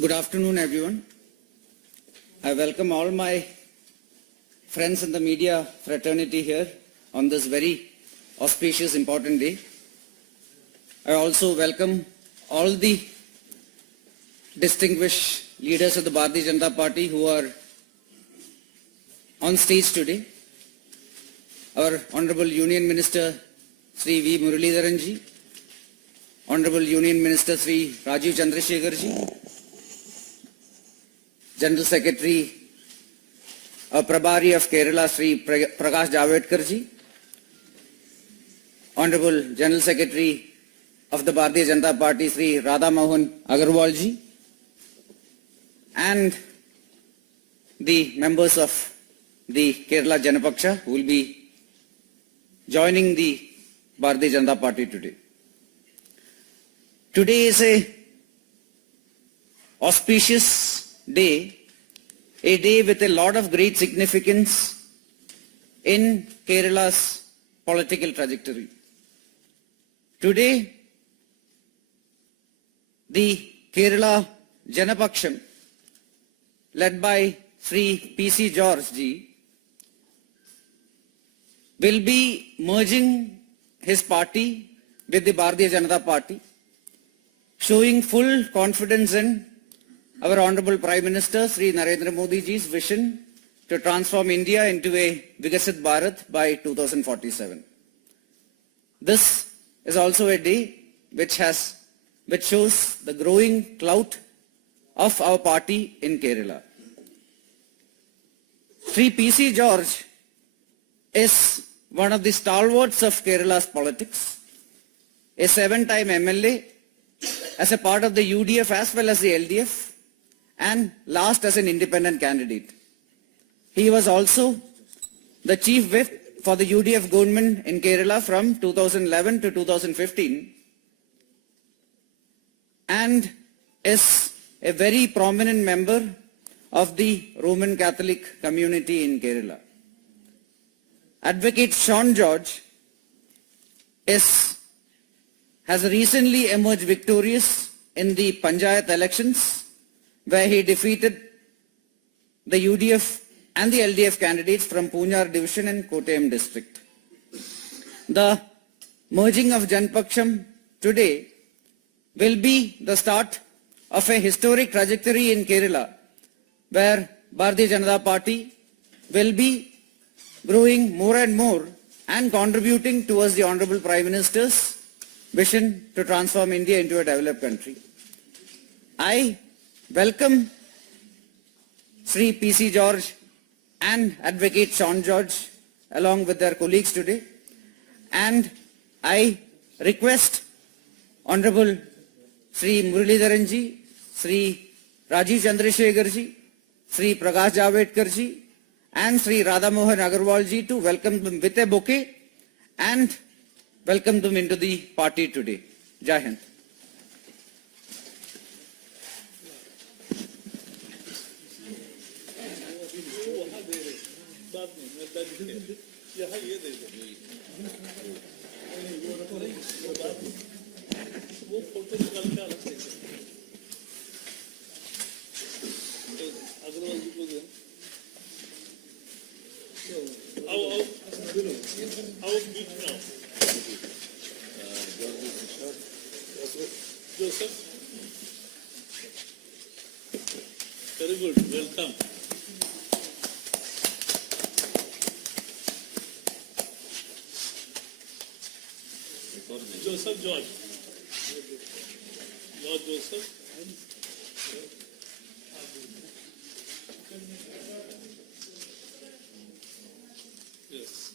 Good afternoon, everyone. I welcome all my friends in the media fraternity here on this very auspicious, important day. I also welcome all the distinguished leaders of the Bharatiya Janata Party who are on stage today. Our Honorable Union Minister Sri V. Muralidharan ji, Honorable Union Minister Sri Rajiv Chandrasekhar ji, General Secretary Prabhari of Kerala Sri Prakash Javadekar ji, Honorable General Secretary of the Bharatiya Janata Party Sri Radha Mohan Agarwal ji, and the members of the Kerala Janapaksha who will be joining the Bharatiya Janata Party today. Today is a auspicious day, a day with a lot of great significance in Kerala's political trajectory. Today, the Kerala Janapaksham, led by Sri P.C. George ji, will be merging his party with the Bharatiya Janata Party, showing full confidence in our Honorable Prime Minister Sri Narendra Modi ji's vision to transform India into a Vikasit Bharat by 2047. This is also a day which shows the growing clout of our party in Kerala. Sri P.C. George is one of the stalwarts of Kerala's politics, a 7-time MLA, as a part of the UDF as well as the LDF, and last as an independent candidate. He was also the chief whip for the UDF government in Kerala from 2011 to 2015 and is a very prominent member of the Roman Catholic community in Kerala. Advocate Sean George has recently emerged victorious in the Panchayat elections, where he defeated the UDF and the LDF candidates from Poonar division and Kottayam district. The merging of Janapaksham today will be the start of a historic trajectory in Kerala, where Bharatiya Janata Party will be growing more and more and contributing towards the Honorable Prime Minister's vision to transform India into a developed country. I welcome Sri P.C. George and Advocate Sean George along with their colleagues today, and I request Honorable Sri Muralidharan ji, Sri Rajiv Chandrasekhar ji, Sri Prakash Javadekar ji, and Sri Radha Mohan Agarwal ji to welcome them with a bouquet and welcome them into the party today. Jai Hind. Joseph, very good, welcome. Joseph George. George Joseph. Yes.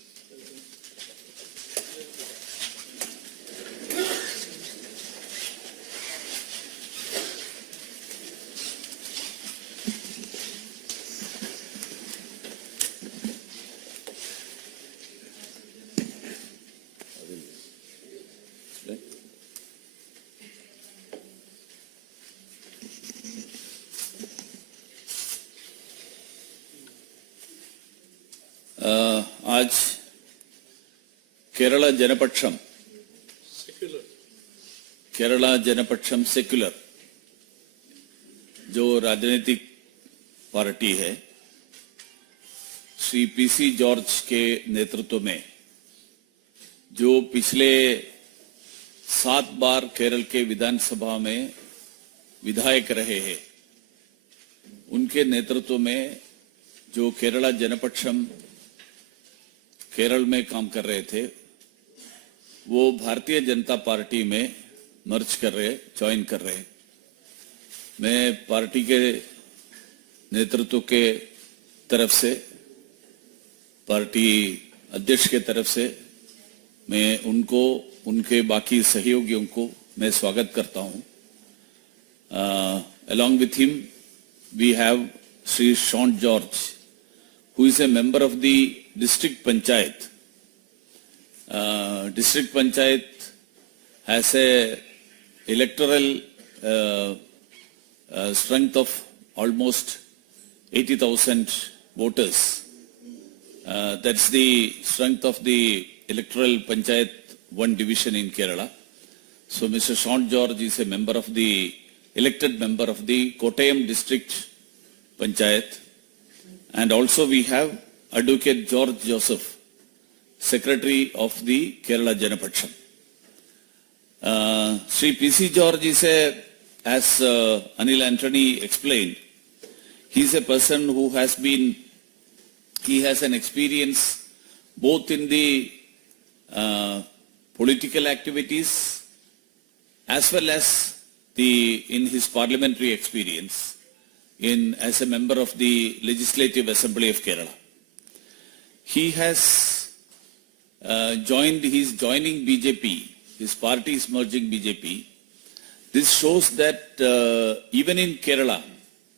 आज Kerala जनपक्षम Secular. Kerala जनपक्षम secular जो राजनीतिक party है, Shri PC George के नेतृत्व में जो पिछले 7 बार केरल के विधानसभा में विधायक रहे हैं, उनके नेतृत्व में जो केरला जनपक्षम केरल में काम कर रहे थे, वो भारतीय जनता पार्टी में मर्ज कर रहे, ज्वाइन कर रहे। मैं पार्टी के नेतृत्व के तरफ से, पार्टी अध्यक्ष के तरफ से मैं उनको, उनके बाकी सहयोगियों को मैं स्वागत करता हूं। Along with him, we have Sri Sean George, who is a member of the district panchayat. District panchayat has a electoral strength of almost 80,000 voters. That's the strength of the electoral panchayat 1 division in Kerala. So Mr. Sean George is a member of the, elected member of the Kottayam district panchayat. And also we have Advocate George Joseph, Secretary of the Kerala Janapaksham. Sri P.C. George is as Anil Antony explained, he is a person who has been, he has an experience both in the political activities as well as in his parliamentary experience as a member of the Legislative Assembly of Kerala. He has he is joining BJP, his party is merging BJP. This shows that even in Kerala,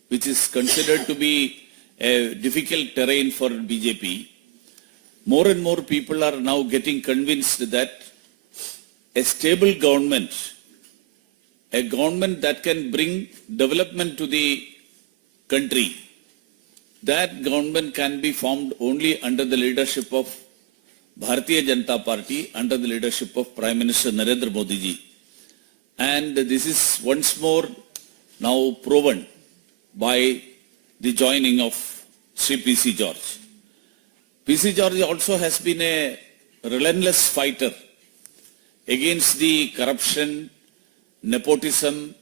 which is considered to be a difficult terrain for BJP, more and more people are now getting convinced that a stable government, a government that can bring development to the country, that government can be formed only under the leadership of Bharatiya Janata Party, under the leadership of Prime Minister Narendra Modi ji. And this is once more now proven by the joining of Sri P.C. George. P.C. George also has been a relentless fighter against the corruption, nepotism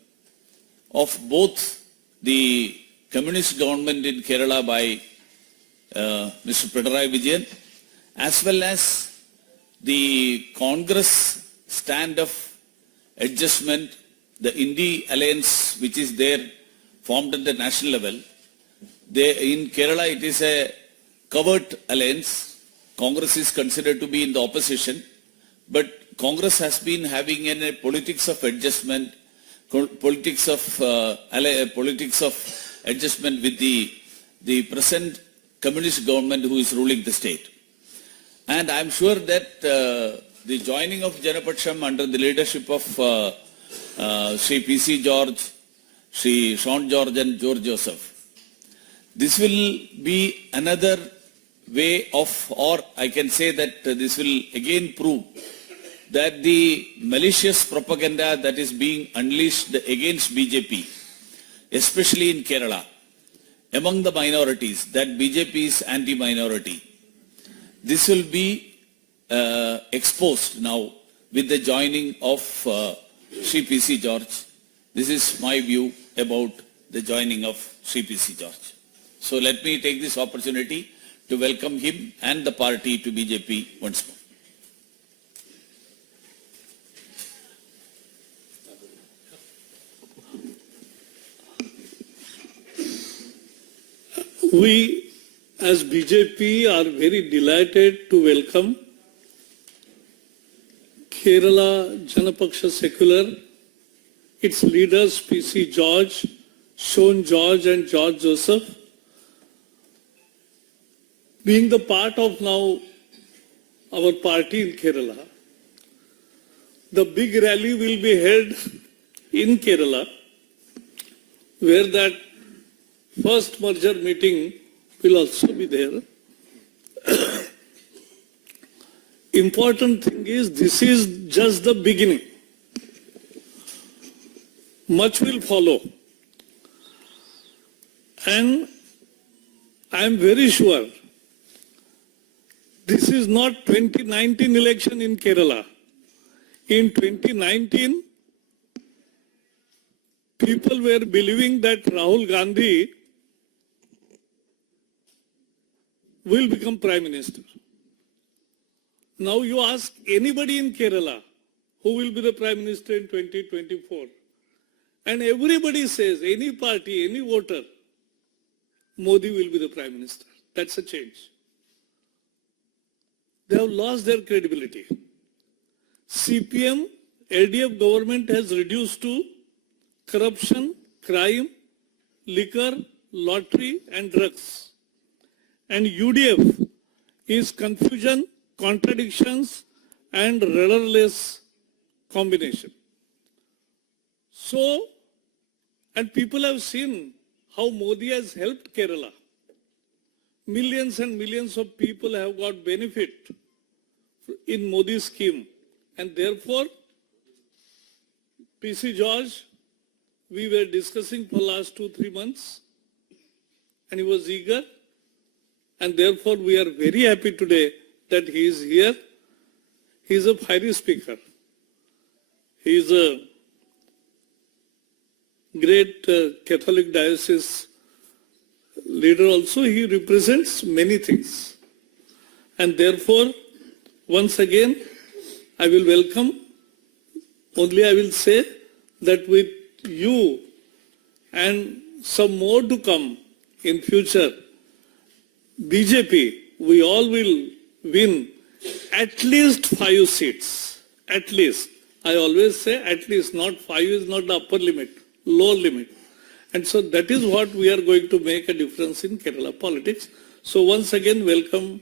of both the communist government in Kerala by Mr. Pinarayi Vijayan, as well as the Congress stand of adjustment, the Indi alliance which is there formed at the national level. In Kerala it is a covert alliance. Congress is considered to be in the opposition, but Congress has been having a politics of adjustment, politics of adjustment with the present communist government who is ruling the state. And I am sure that the joining of Janapaksham under the leadership of Sri P.C. George, Sri Sean George and George Joseph, this will be another way of, or I can say that this will again prove that the malicious propaganda that is being unleashed against BJP, especially in Kerala, among the minorities, that BJP is anti-minority. This will be exposed now with the joining of Sri P.C. George. This is my view about the joining of Sri P.C. George. So let me take this opportunity to welcome him and the party to BJP once more. We as BJP are very delighted to welcome Kerala Janapaksha Secular, its leaders P.C. George, Sean George and George Joseph, being the part of now our party in Kerala. The big rally will be held in Kerala, where that first merger meeting will also be there. Important thing is, this is just the beginning. Much will follow. And I am very sure this is not 2019 election in Kerala. In 2019, people were believing that Rahul Gandhi will become Prime Minister. Now you ask anybody in Kerala who will be the Prime Minister in 2024, and everybody says, any party, any voter, Modi will be the Prime Minister. That's a change. They have lost their credibility. CPM, LDF government has reduced to corruption, crime, liquor, lottery and drugs. And UDF is confusion, contradictions and rudderless combination. So, and people have seen how Modi has helped Kerala. Millions and millions of people have got benefit in Modi's scheme. And therefore, PC George, we were discussing for last 2-3 months, and he was eager. And therefore, we are very happy today that he is here. He is a fiery speaker. He is a great Catholic diocese leader also. He represents many things. And therefore, once again, I will welcome. Only I will say that with you and some more to come in future, BJP, we all will win at least 5 seats. At least. I always say at least, not 5 is not the upper limit, lower limit. And so that is what we are going to make a difference in Kerala politics. So once again, welcome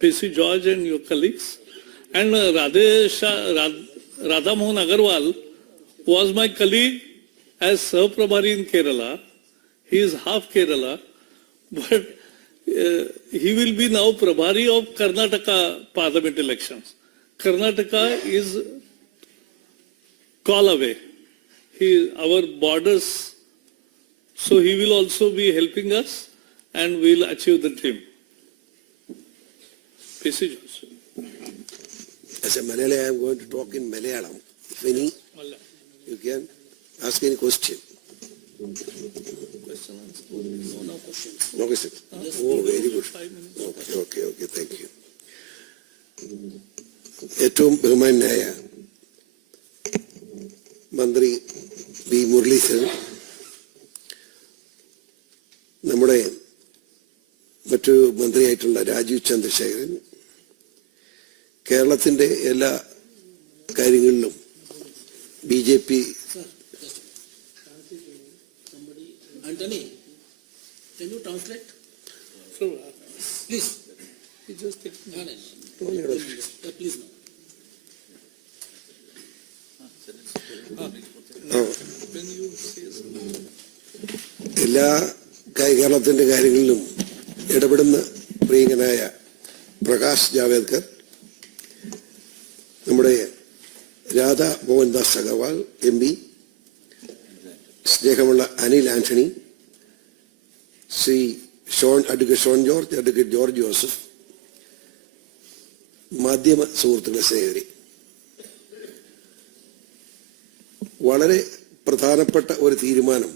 PC George and your colleagues. And Radha Mohan Agarwal was my colleague as Sahaprabhari in Kerala. He is half Kerala, but he will be now Prabhari of Karnataka Parliament elections. Karnataka is call away. Our borders, so he will also be helping us and we will achieve the dream. PC George. As a Malayali, I am going to talk in Malayalam. If any, you can ask any question. No question. Oh, very good. Okay, thank you. ഏറ്റവും ബഹുമാനായ മന്ത്രി V Muraleedharan, നമ്മുടെ മറ്റു മന്ത്രിയായിട്ടുള്ള രാജീവ് ചന്ദ്രശേഖരൻ, കേരളത്തിന്റെ എല്ലാ കാര്യങ്ങളിലും BJP. Anthony, can you translate? Please. Just take Please. എല്ലാ കേരളത്തിന്റെ കാര്യങ്ങളിലും ഇടപെടുന്ന പ്രിയങ്കനായ പ്രകാശ് ജാവേദ്കർ, നമ്മുടെ രാധാ മോഹൻദാസ് അഗർവാൾ MP, സ്നേഹമുള്ള അനിൽ ആന്റണി, ശ്രീ അഡ്വക്കേറ്റ് ഷോൺ ജോർജ്, അഡ്വക്കേറ്റ് ജോർജ് ജോസഫ്, മാധ്യമ സുഹൃത്തുക്കളെ, സ്നേഹിതരെ, വളരെ പ്രധാനപ്പെട്ട ഒരു തീരുമാനം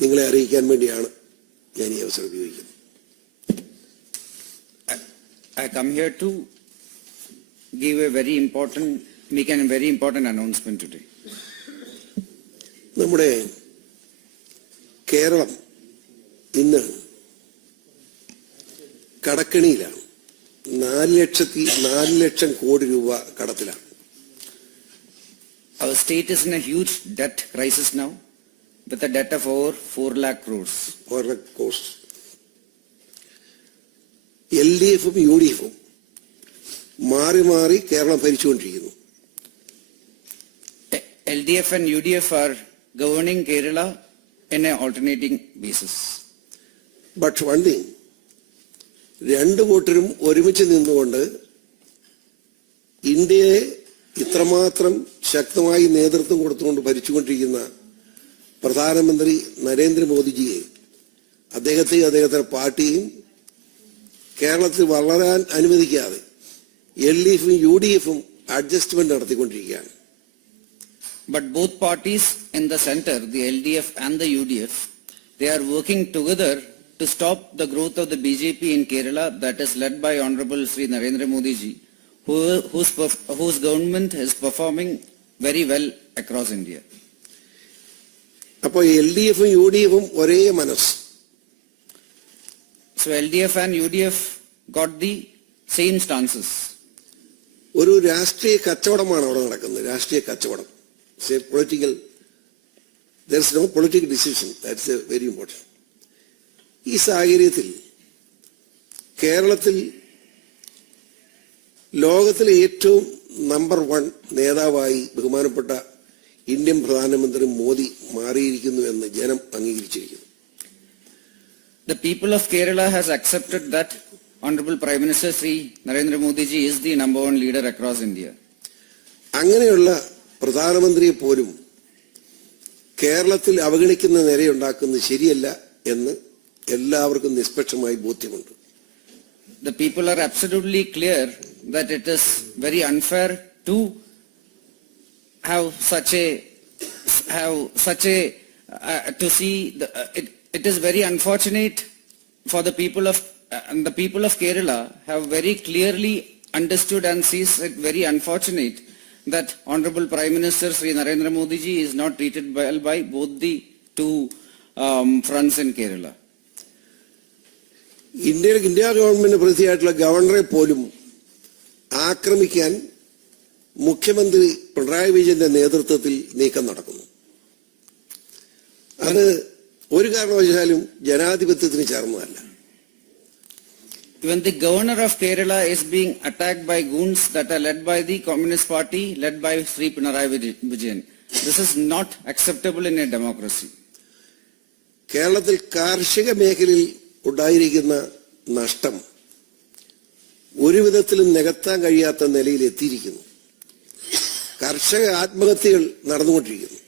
നിങ്ങളെ അറിയിക്കാൻ വേണ്ടിയാണ് ഞാൻ ഈ അവസരം ഉപയോഗിക്കുന്നത്. I come here to make a very important announcement today. നമ്മുടെ കേരളം ഇന്ന് കടക്കെണിയിലാണ്. 4 ലക്ഷം കോടി രൂപ കടത്തിലാണ്. Our state is in a huge debt crisis now, with a debt of over 4 lakh crores. LDF-ഉം UDF-ഉം മാറി മാറി Keralam ഭരിച്ചുകൊണ്ടിരിക്കുന്നു. LDF and UDF are governing Kerala in an alternating basis. But one thing, രണ്ട് കൂട്ടരും ഒരുമിച്ച് നിന്നുകൊണ്ട് ഇന്ത്യയെ ഇത്രമാത്രം ശക്തമായി നേതൃത്വം കൊടുത്തുകൊണ്ട് ഭരിച്ചുകൊണ്ടിരിക്കുന്ന പ്രധാനമന്ത്രി നരേന്ദ്രമോദിജിയെ അദ്ദേഹത്തെയും അദ്ദേഹത്തിന്റെ പാർട്ടിയും കേരളത്തിൽ വളരാൻ അനുവദിക്കാതെ LDFും UDFും അഡ്ജസ്റ്റ്മെന്റ് നടത്തിക്കൊണ്ടിരിക്കുകയാണ്. But both parties in the center, the LDF and the UDF, they are working together to stop the growth of the BJP in Kerala that is led by Honorable Sri Narendra Modi ji, whose government is performing very well across India. അപ്പോൾ LDFും UDFും ഒരേ മനസ്സ്. So LDF and UDF got the same stances. ഒരു രാഷ്ട്രീയ കച്ചവടമാണ് അവിടെ നടക്കുന്നത്, രാഷ്ട്രീയ കച്ചവടം. There is no political decision. That's very important. ഈ സാഹചര്യത്തിൽ കേരളത്തിൽ ലോകത്തിലെ ഏറ്റവും നമ്പർ 1 നേതാവായി ബഹുമാനപ്പെട്ട ഇന്ത്യൻ പ്രധാനമന്ത്രി മോദി മാറിയിരിക്കുന്നു എന്ന് ജനം അംഗീകരിച്ചിരിക്കുന്നു. The people of Kerala has accepted that Honorable Prime Minister Sri Narendra Modi ji is the number 1 leader across India. അങ്ങനെയുള്ള പ്രധാനമന്ത്രിയെ പോലും കേരളത്തിൽ അവഗണിക്കുന്ന നിലയുണ്ടാക്കുന്നത് ശരിയല്ല എന്ന് എല്ലാവർക്കും നിഷ്പക്ഷമായി ബോധ്യമുണ്ട്. The people are absolutely clear that it is very unfair to to see it is very unfortunate for the people of Kerala have very clearly understood and sees it very unfortunate that Honorable Prime Minister Sri Narendra Modi ji is not treated well by both the two fronts in Kerala. India government പ്രതിയായിട്ടുള്ള ഗവർണറെ പോലും ആക്രമിക്കാൻ മുഖ്യമന്ത്രി പിണറായി വിജയന്റെ നേതൃത്വത്തിൽ നീക്കം നടക്കുന്നു. അത് ഒരു കാരണവശാലും ജനാധിപത്യത്തിന് ചേർന്നതല്ല. Even the governor of Kerala is being attacked by goons that are led by the Communist Party, led by Sri Pinarayi Vijayan. This is not acceptable in a democracy. കേരളത്തിൽ കാർഷിക മേഖലയിൽ ഉണ്ടായിരിക്കുന്ന നഷ്ടം ഒരു വിധത്തിലും നികത്താൻ കഴിയാത്ത നിലയിൽ എത്തിയിരിക്കുന്നു. കർഷക ആത്മഹത്യകൾ നടന്നുകൊണ്ടിരിക്കുന്നു.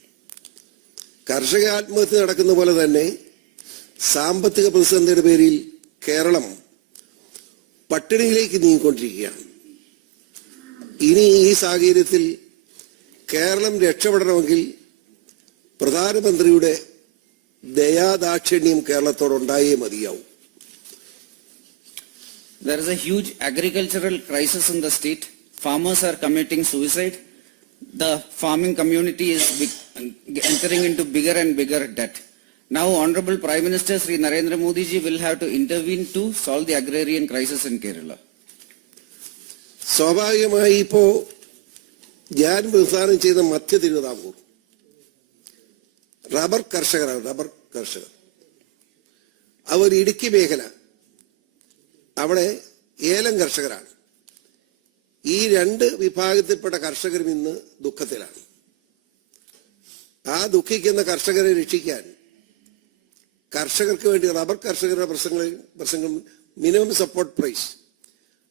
കർഷക ആത്മഹത്യ നടക്കുന്ന പോലെ തന്നെ സാമ്പത്തിക പ്രതിസന്ധിയുടെ പേരിൽ കേരളം പട്ടിണിയിലേക്ക് നീങ്ങിക്കൊണ്ടിരിക്കുകയാണ്. ഇനി ഈ സാഹചര്യത്തിൽ കേരളം രക്ഷപ്പെടണമെങ്കിൽ പ്രധാനമന്ത്രിയുടെ ദയാദാക്ഷിണ്യം കേരളത്തോടുണ്ടായേ മതിയാവും. There is a huge agricultural crisis in the state. Farmers are committing suicide. The farming community is entering into bigger and bigger debt. Now, Honorable Prime Minister Sri Narendra Modi ji will have to intervene to solve the agrarian crisis in Kerala. സ്വാഭാവികമായി ഇപ്പോ ഞാൻ വിഭാവനം ചെയ്ത മധ്യ Thiruvithamkoor rubber കർഷകർ അവർ ഇടുക്കി മേഖല അവിടെ ഏലം കർഷകരാണ്. ഈ 2 വിഭാഗത്തിൽപ്പെട്ട കർഷകരും ഇന്ന് ദുഃഖത്തിലാണ്. ആ ദുഃഖിക്കുന്ന കർഷകരെ രക്ഷിക്കാൻ കർഷകർക്ക് വേണ്ടി റബ്ബർ കർഷകരുടെ പ്രശ്നങ്ങൾ മിനിമം സപ്പോർട്ട് പ്രൈസ്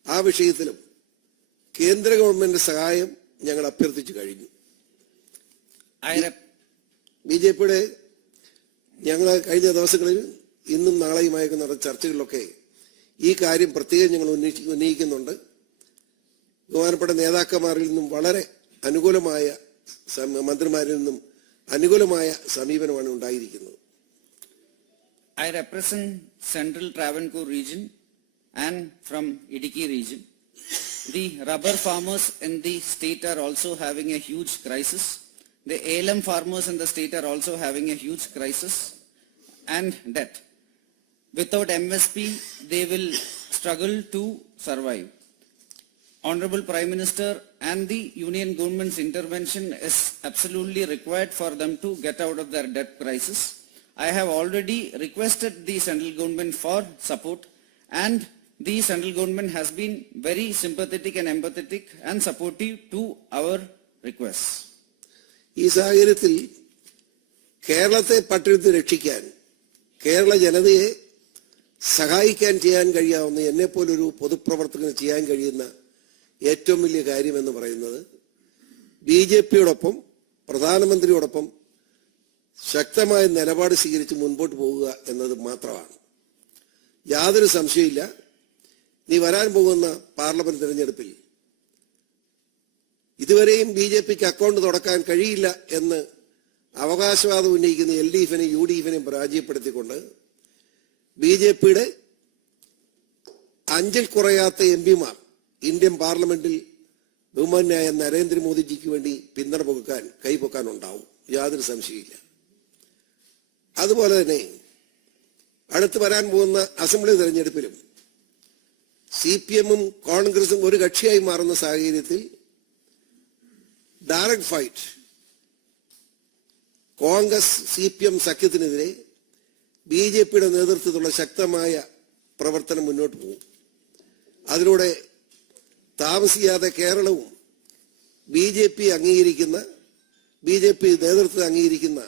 ആ വിഷയത്തിലും കേന്ദ്ര ഗവൺമെന്റ് സഹായം ഞങ്ങൾ അഭ്യർത്ഥിച്ചു കഴിഞ്ഞു. BJPയുടെ ഞങ്ങൾ കഴിഞ്ഞ ദിവസങ്ങളിൽ ഇന്നും നാളെയുമായി നടന്ന ചർച്ചകളിലൊക്കെ ഈ കാര്യം പ്രത്യേകം ഞങ്ങൾ ഉന്നയിക്കുന്നുണ്ട്. ബഹുമാനപ്പെട്ട നേതാക്കന്മാരിൽ നിന്നും വളരെ അനുകൂലമായ മന്ത്രിമാരിൽ നിന്നും അനുകൂലമായ സമീപനമാണ് ഉണ്ടായിരിക്കുന്നത്. I represent Central Travancore region and from Idiki region. The rubber farmers in the state are also having a huge crisis. The ALM farmers in the state are also having a huge crisis and debt. Without MSP, they will struggle to survive. Honorable Prime Minister and the Union government's intervention is absolutely required for them to get out of their debt crisis. I have already requested the central government for support, and the central government has been very sympathetic and empathetic and supportive to our requests. ഈ സാഹചര്യത്തിൽ കേരളത്തെ പട്ടിണി രക്ഷിക്കാൻ കേരള ജനതയെ സഹായിക്കാൻ ചെയ്യാൻ കഴിയാവുന്ന എന്നെപ്പോലൊരു പൊതുപ്രവർത്തകന് ചെയ്യാൻ കഴിയുന്ന ഏറ്റവും വലിയ കാര്യമെന്ന് പറയുന്നത് BJPയോടൊപ്പം പ്രധാനമന്ത്രിയോടൊപ്പം ശക്തമായ നിലപാട് സ്വീകരിച്ച് മുൻപോട്ട് പോകുക എന്നത് മാത്രമാണ്. യാതൊരു സംശയമില്ല, നീ വരാൻ പോകുന്ന പാർലമെന്റ് തെരഞ്ഞെടുപ്പിൽ ഇതുവരെയും BJPക്ക് അക്കൗണ്ട് തുറക്കാൻ കഴിയില്ല എന്ന് അവകാശവാദം ഉന്നയിക്കുന്ന LDFനെയും UDFനെയും പരാജയപ്പെടുത്തിക്കൊണ്ട് BJPയുടെ 5-ൽ കുറയാത്ത MPമാർ ഇന്ത്യൻ പാർലമെന്റിൽ ബഹുമാന്യായ നരേന്ദ്രമോദിജിക്ക് വേണ്ടി പിന്തുണ പൊക്കാൻ കൈപൊക്കാനുണ്ടാവും, യാതൊരു സംശയമില്ല. അതുപോലെ തന്നെ അടുത്ത് വരാൻ പോകുന്ന അസംബ്ലി തെരഞ്ഞെടുപ്പിലും CPMഉം കോൺഗ്രസും ഒരു കക്ഷിയായി മാറുന്ന സാഹചര്യത്തിൽ ഡയറക്ട് ഫൈറ്റ് കോൺഗ്രസ് CPM സഖ്യത്തിനെതിരെ BJPയുടെ നേതൃത്വത്തിലുള്ള ശക്തമായ പ്രവർത്തനം മുന്നോട്ട് പോകും. അതിലൂടെ താമസിയാതെ കേരളവും BJP നേതൃത്വം അംഗീകരിക്കുന്ന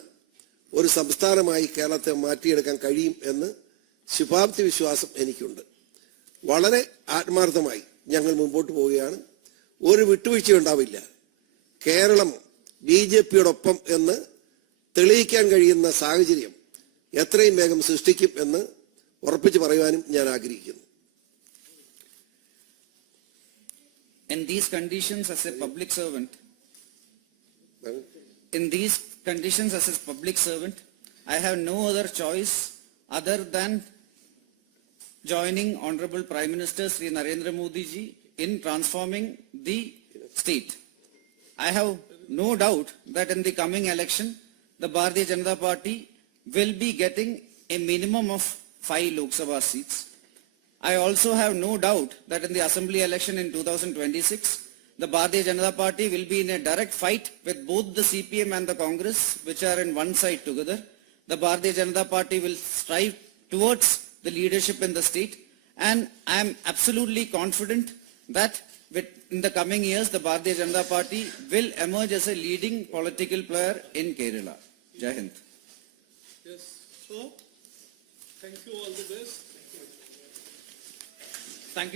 ഒരു സംസ്ഥാനമായി കേരളത്തെ മാറ്റിയെടുക്കാൻ കഴിയും എന്ന് ശുഭാപ്തി വിശ്വാസം എനിക്കുണ്ട്. വളരെ ആത്മാർത്ഥമായി ഞങ്ങൾ മുമ്പോട്ട് പോവുകയാണ്. ഒരു വിട്ടുവീഴ്ചയുണ്ടാവില്ല. കേരളം BJPയോടൊപ്പം എന്ന് തെളിയിക്കാൻ കഴിയുന്ന സാഹചര്യം എത്രയും വേഗം സൃഷ്ടിക്കും എന്ന് ഉറപ്പിച്ചു പറയുവാനും ഞാൻ ആഗ്രഹിക്കുന്നു. In these conditions as a public servant, I have no other choice other than joining Honorable Prime Minister Sri Narendra Modi ji in transforming the state. I have no doubt that in the coming election, the Bharatiya Janata Party will be getting a minimum of 5 Lok Sabha seats. I also have no doubt that in the assembly election in 2026, the Bharatiya Janata Party will be in a direct fight with both the CPM and the Congress, which are in one side together. The Bharatiya Janata Party will strive towards the leadership in the state, and I am absolutely confident that in the coming years, the Bharatiya Janata Party will emerge as a leading political player in Kerala. Jai Hind. Yes. So, thank you, all the best. Thank you.